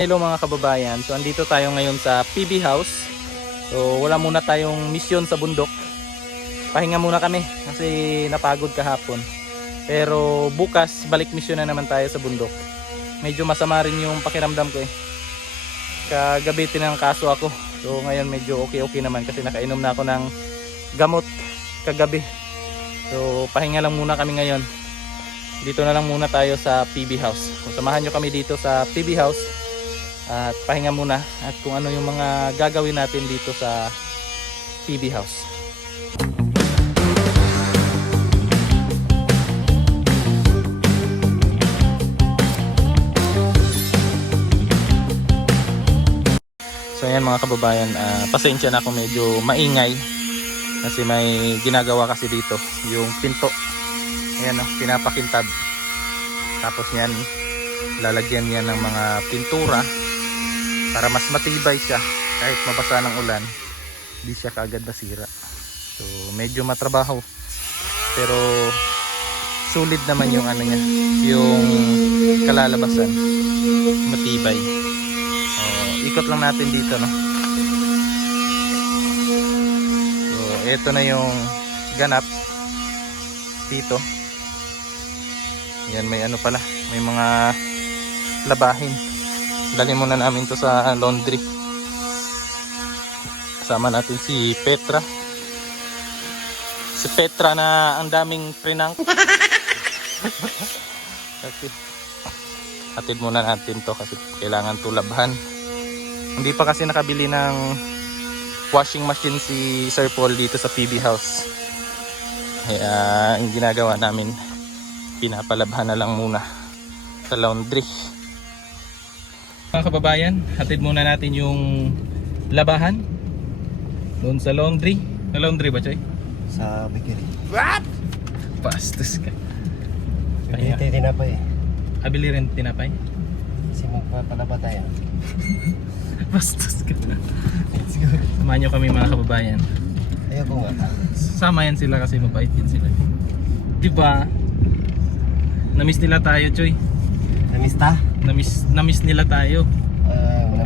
Hello mga kababayan, so andito tayo ngayon sa PB House. So wala muna tayong misyon sa bundok. Pahinga muna kami kasi napagod kahapon. Pero bukas balik misyon na naman tayo sa bundok. Medyo masama rin yung pakiramdam ko eh. Kagabi tinangkaso ako. So ngayon medyo okay naman kasi nakainom na ako ng gamot kagabi. So pahinga lang muna kami ngayon. Dito na lang muna tayo sa PB House. So samahan nyo kami dito sa PB House. At pahinga muna at kung ano yung mga gagawin natin dito sa PB House. So ayan mga kababayan, pasensya na kung medyo maingay kasi may ginagawa kasi dito yung pinto. Ayan pinapakintab. Tapos yan lalagyan yan ng mga pintura para mas matibay siya kahit mabasa ng ulan, hindi siya kaagad nasira. So medyo matrabaho pero sulit naman yung ano niya, yung kalalabasan, matibay. Ikot lang natin dito no. So eto na yung ganap dito. Yan may ano pala, may mga labahin. Dali muna namin to sa laundry. Kasama natin si Petra. Si Petra na ang daming prinang. Okay. Hatid muna natin to kasi kailangan to labhan. Hindi pa kasi nakabili ng washing machine si Sir Paul dito sa PB House. Kaya ang ginagawa namin, pinapalabhan na lang muna sa laundry. Mga kababayan, hatid muna natin yung labahan doon sa laundry. Sa laundry ba, Choy? Sa bakery. What? Pastos ka. Bili tayo tinapay. Abili rin tinapay? Kasi magpapalaba tayo. Pastos ka. Let's go. Samahan nyo kami mga kababayan. Ayoko nga. Sama yan sila kasi mabait din sila. Diba? Namiss nila tayo, Choy. Namiss ta? Namiss nila tayo.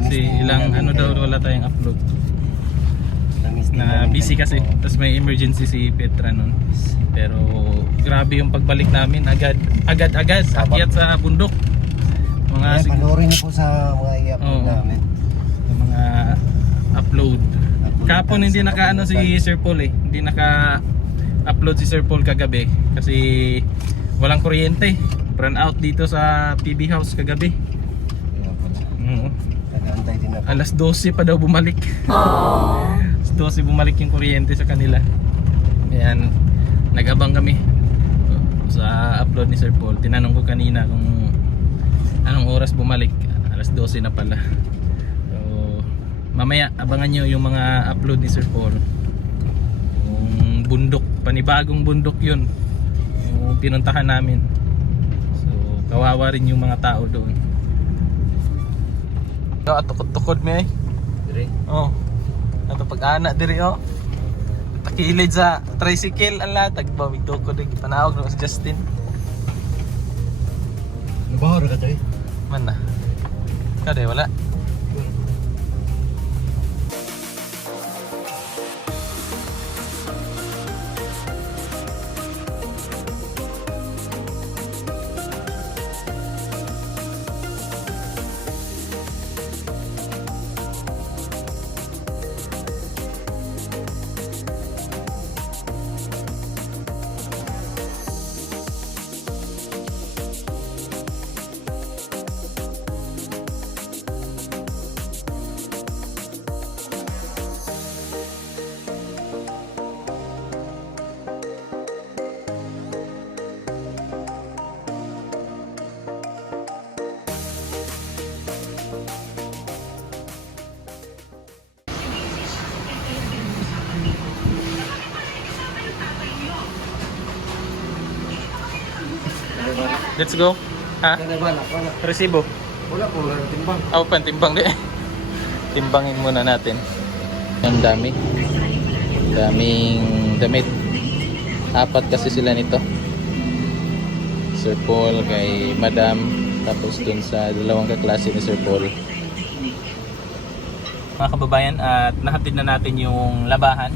Kasi ilang ano daw wala tayong upload. Na busy kasi. Tapos may emergency si Petra nun. Pero grabe yung pagbalik namin. Agad akyat sa bundok. Mga panoorin niyo po sa mga i-upload namin. Yung mga upload. Kapon hindi naka-ano si Sir Paul eh. Hindi naka-upload si Sir Paul kagabi. Kasi walang kuryente. Run out dito sa PB House kagabi. Nag-aantay din ako. Alas 12 pa daw bumalik. Alas 12 bumalik yung kuryente sa kanila. Ayan, nag-abang kami sa upload ni Sir Paul. Tinanong ko kanina kung anong oras bumalik. Alas 12 na pala. So, mamaya abangan nyo yung mga upload ni Sir Paul. Yung bundok, panibagong bundok yun. Yung pinuntahan namin. Kawawa rin yung mga tao doon. Tukod-tukod mo eh. Dire? Oo. Ito pag-anak diri oh. Takilid sa tricycle ang latag ba. Tukod eh. Panawag na si Justin. Nabahor ka tayo? Man na. Kada wala. Let's go. Ha? Resibo. Wala po, wala timbang. Pantimbang di. Timbangin muna natin. Ang dami. Daming damit. 4 kasi sila nito. Sir Paul kay Madam, tapos dun sa dalawang kaklase ni Sir Paul mga kababayan, at nahatid na natin yung labahan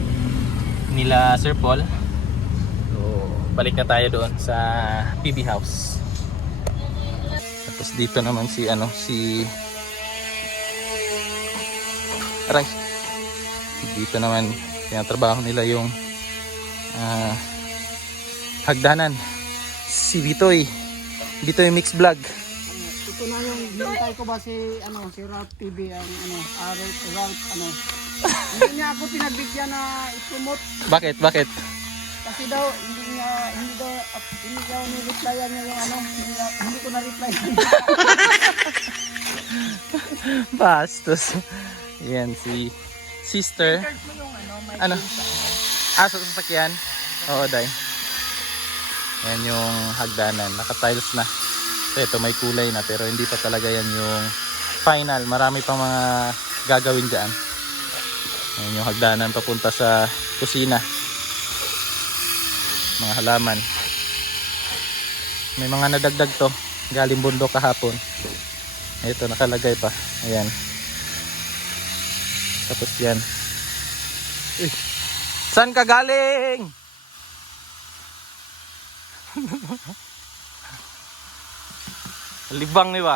nila Sir Paul. So, balik na tayo doon sa PB House. Tapos dito naman si Aray. Dito naman tinatrabaho nila yung hagdanan. Si Bitoy Mix Vlog. Ito na yung hintay ko ba si Ralph TV ang Ralph hindi niya ako pinagbigyan na i-promote Bakit? kasi daw hindi daw ni-replyan niya yung hindi ko na-reply. Bastos. Yan si Sister. Sa sasakyan? Oo, day. Yan yung hagdanan. Naka-tiles na. So, ito may kulay na pero hindi pa talaga yan yung final. Marami pang mga gagawin dyan. Yan yung hagdanan papunta sa kusina. Mga halaman. May mga nadagdag to. Galing bundok kahapon. Ito nakalagay pa. Ayan. Tapos yan. Saan ka galing? Libang ni ba?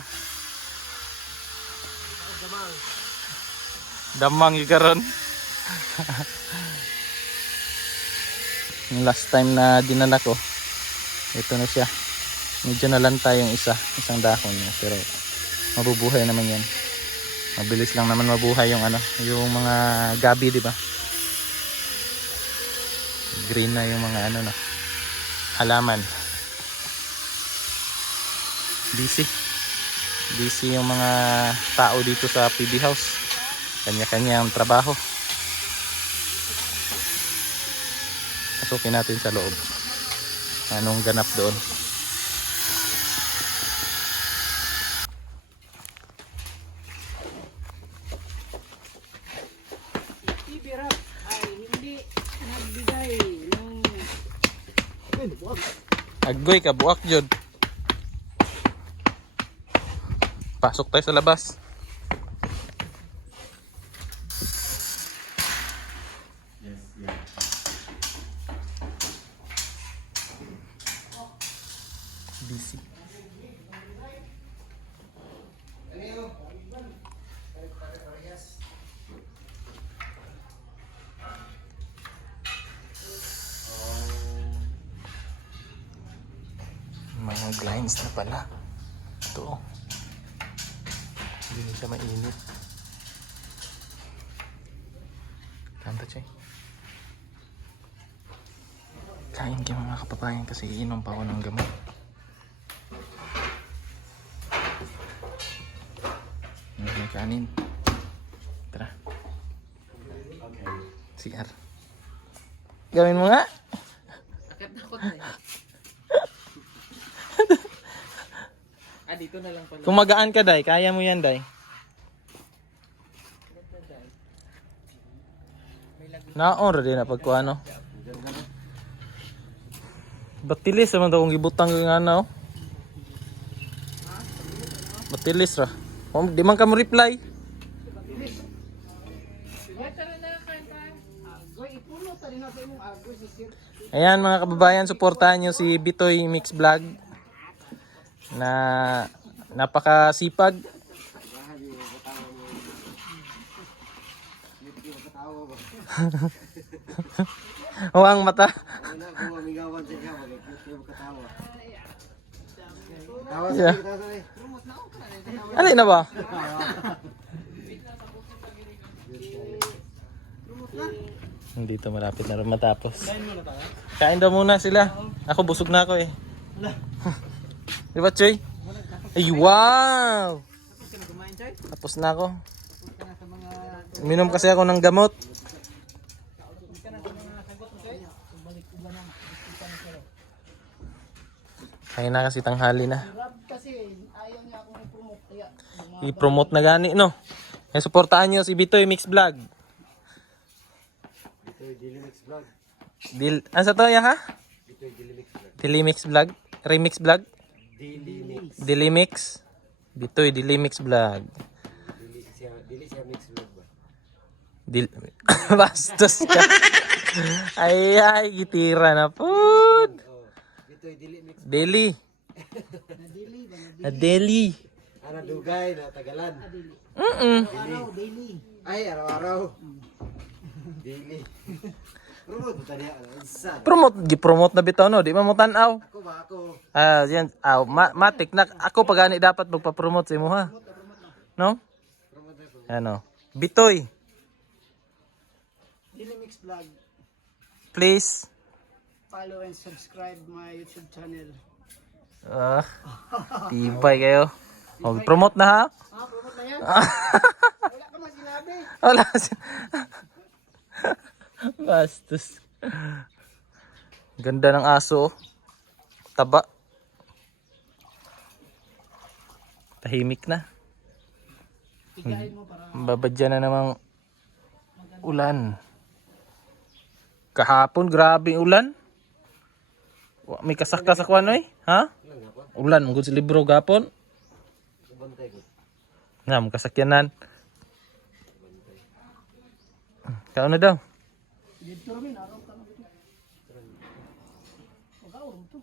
Damang yung karon. Yung last time na dinala ko, ito na siya. Medyo nalanta yung isang dahon niya, pero mabubuhay naman yan. Mabilis lang naman mabuhay yung yung mga gabi, di ba? Green na yung mga halaman. Busy yung mga tao dito sa PB House. Kanya-kanya ang trabaho. Pasukin natin sa loob. Anong ganap doon? TV Ralph ay hindi nagbigay ng Agoy ka buak jud. Pasok tayo sa labas. Busy. Mga blinds na pala. Ito. Hindi siya mainit. Kanta siya. Kain kayo mga kapapayan kasi iinom pa ako ng gamot. May kanin. Tara. CR. Gawin mo nga. takot na dito na lang pala. Kung magaan ka, Day, kaya mo yan, Day. Naon rin na pagkuha, no? Batilis naman daw kung ibutang yung Batilis ra. Di man ka mo reply. Ayan mga kababayan, suportahan nyo si Bitoy Mix Vlog na napakasipag. Ang mata. Yeah. Alin na ba? Dito malapit na rin matapos. Kain daw muna sila. Ako busog na ako eh. Di ba, Choy? Ay, wow! Tapos na ako. Uminom kasi ako ng gamot. Kaya na kasi tanghali na. I-promote na gani, no? Kaya supportahan nyo si Bitoy Mix Vlog. Bitoy Dili Mix Vlog. Ano sa to, ya ha? Bitoy Dili Mix Vlog. Dili Mix Vlog? Remix Vlog? Dili Mix. Dili Mix? Bitoy Dili Mix Vlog. Dili siya Mix Vlog ba? Bastos ka. Ay, gitira na po. Bitoy dili mix. Deli. Na deli. Ana dugay na tagalan. Araw, daily. Ay araw-araw. Dili. Promote mo tadi isa. Promote na bitaw no, di man mo tan-aw. Ako ba ako? Ah, yan. Matik na ako pagani dapat magpa-promote sa imo ha. No? Ano? Bitoy, Daily Mix Vlog. please. Follow and subscribe my YouTube channel. Ah, tibay kayo. Promote na ha. Promote na yan? Wala ka mas sinabi. Wala. Bastos. Ganda ng aso. Oh. Taba. Tahimik na. Higain mo para Babadyan na namang ulan. Kahapon, grabe ulan. May kasak-kasakwan oy. Ha? Ulan, mong sa libro gapon. Bantay ko. Nga, mong kasakyanan. Kao na daw. dito rin araw ka na dito. Magaw to.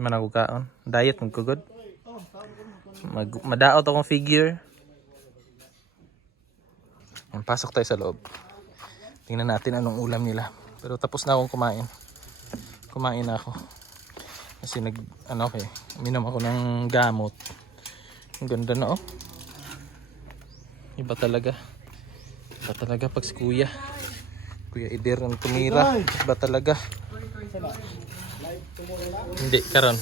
Manako kaon. Diet magkugod. Madaot akong figure. Yan, pasok tayo sa loob. Tingnan natin anong ulam nila. Pero tapos na akong kumain. Kumain na ako. Kasi minom ako ng gamot. Ang ganda na oh. Iba talaga. Iba talaga pag si Kuya. Kuya Ider ang tumira. Iba talaga. Hindi, karon.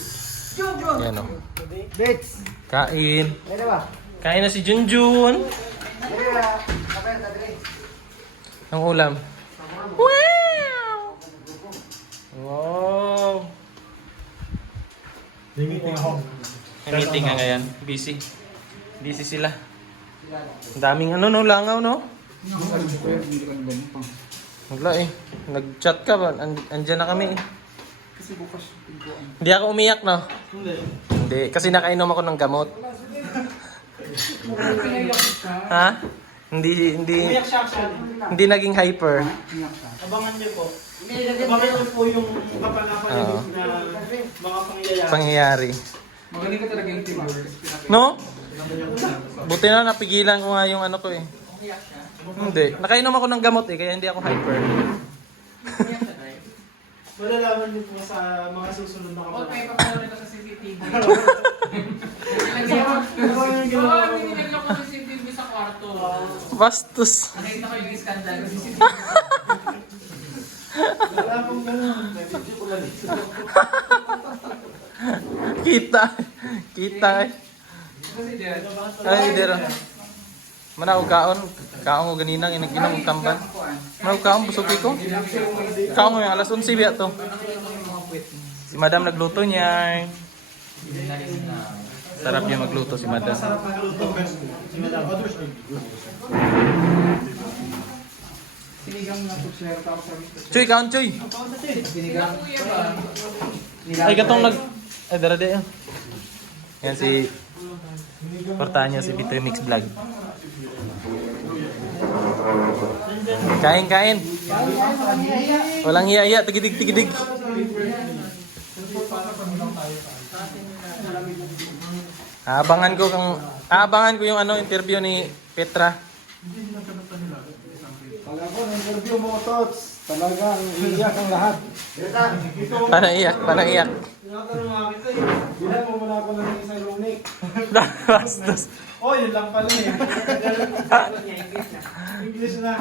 Yan oh. Bits. Kain. Ano ba? Kain na si Junjun. Ang ulam. Wow! Wow! May meeting nga ngayon. Busy. Busy sila. Ang daming langaw no? Wala eh. Nag-chat ka ba? Andyan na kami eh. Hindi ako umiyak no? Hindi. Kasi nakainom ako ng gamot. Ha? Hindi naging hyper. Abangan niyo po. Abangan niyo po yung kapanapanabik na mga pangyayari. Pangyayari. Magaling ka talaga yung team. No? Buti na napigilan ko nga yung ano ko eh. Hindi. Nakainom ako ng gamot eh, kaya hindi ako hyper. Malalaman niyo po sa mga susunod na Okay, kapanapanabik. papanoorin ko sa CCTV. Nilagyan ko sa CCTV sa kwarto. Bastos. Nakita ko yung scandal. Wala pong ganun. Hindi po lang. Kita. Kita eh. Kasi dyan, Ay, dero. Mana ko kaon. Kaon ko ganinang inaginang kong tamban. Mana ko kaon, busog ko. Kaon ko yung alas 11 biya to. Si Madam nagluto niya. Sarap yung magluto si Madam. Sarap ng luto. Si Madam. sinigang na to sir. Tapos sabi ko, Choy, kaon choy. sinigang kuya ba? Ay, katong Ay, dara de. Yan si... Portahan niya si Bitoy Mix Vlog. Kain, kain. Walang hiya-hiya. Tigidig. Aabangan ko yung interview ni Petra. Wala ko ng interview mo, Tots. Talagang iiyak ang lahat. Paano iyak? Bilang mo muna ako ng isang lumnik. Bastos. Oh, yun lang pala eh. English na.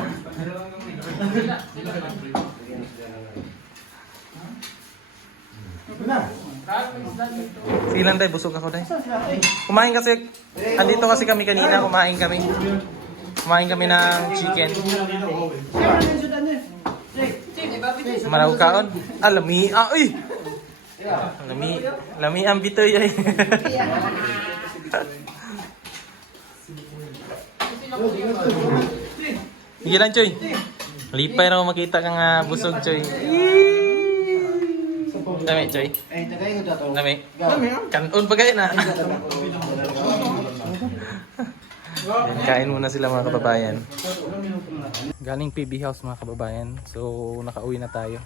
Silang day, busog ako day. Kumain kasi, andito kasi kami kanina, kumain kami. Kumain kami ng chicken. Manaw kaon. Lami. Uy! Lami ang bitoy ay. Sige lang, Choy. Lipay na makita kang busog, Choy. Dami, Choy. Eh, tagay ko dato. Dami. Kanon pa kayo na. Ayan, kain muna sila mga kababayan. Galing PB House mga kababayan. So nakauwi na tayo.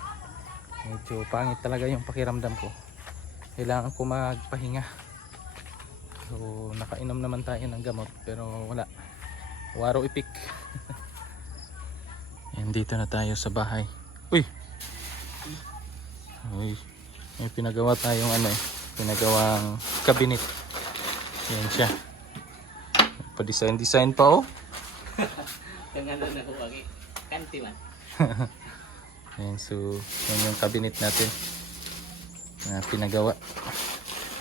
Medyo pangit talaga yung pakiramdam ko. Kailangan ko magpahinga. So nakainom naman tayo ng gamot pero wala. Waro ipik. Ayan, dito na tayo sa bahay. Uy! Uy! May pinagawa tayong pinagawang cabinet. Ayan siya. Pa-design pa oh. Tanggalan na ko pagi. Kanti man. Ayan, so yan yung cabinet natin na pinagawa.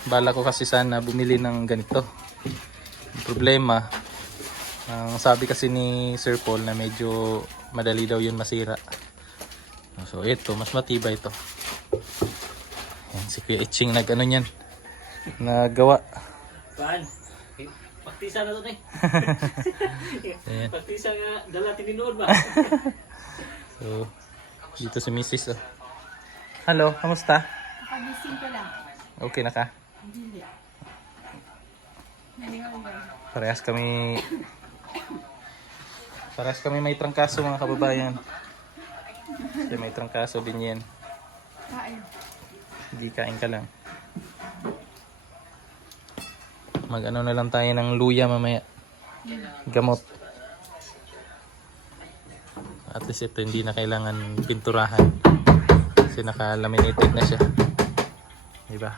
Bala ko kasi sana bumili ng ganito. Ang problema, ang sabi kasi ni Sir Paul na medyo madali daw yun masira. So ito, mas matibay ito. Ayan, si Kuya Itching nag-ano yan, nagawa. Paan? Paktisa na to eh. Ayan. Paktisa nga dala tininood ba? So dito si Mrs. Oh. Hello, kamusta? Pagising ko lang. Okay na ka? Hindi. Parehas kami may trangkaso mga kababayan. Kasi may trangkaso din yan. Kain. Hindi, kain ka lang. Mag-ano na lang tayo ng luya mamaya. Gamot. At least ito hindi na kailangan pinturahan. Kasi naka-laminated na siya. Diba?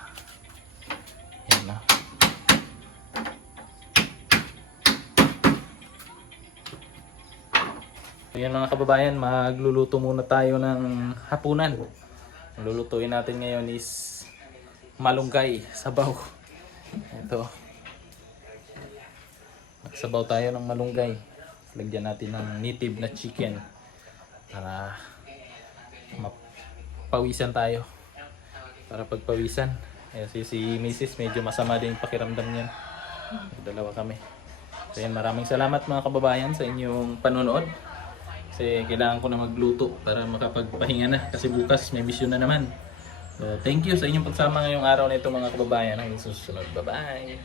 Yan na. Ayan mga kababayan, magluluto muna tayo ng hapunan. Ang lulutuin natin ngayon is malunggay, sabaw. Ito. Magsabaw tayo ng malunggay. Lagyan natin ng native na chicken para mapawisan tayo. Para pagpawisan. Ayan, si Mrs. medyo masama din yung pakiramdam niya. Dalawa kami. So yan, maraming salamat mga kababayan sa inyong panonood. Kasi kailangan ko na magluto para makapagpahinga na. Kasi bukas may mission na naman. So thank you sa inyong pagsama ngayong araw na ito mga kababayan. Hanggang susunod. Bye-bye!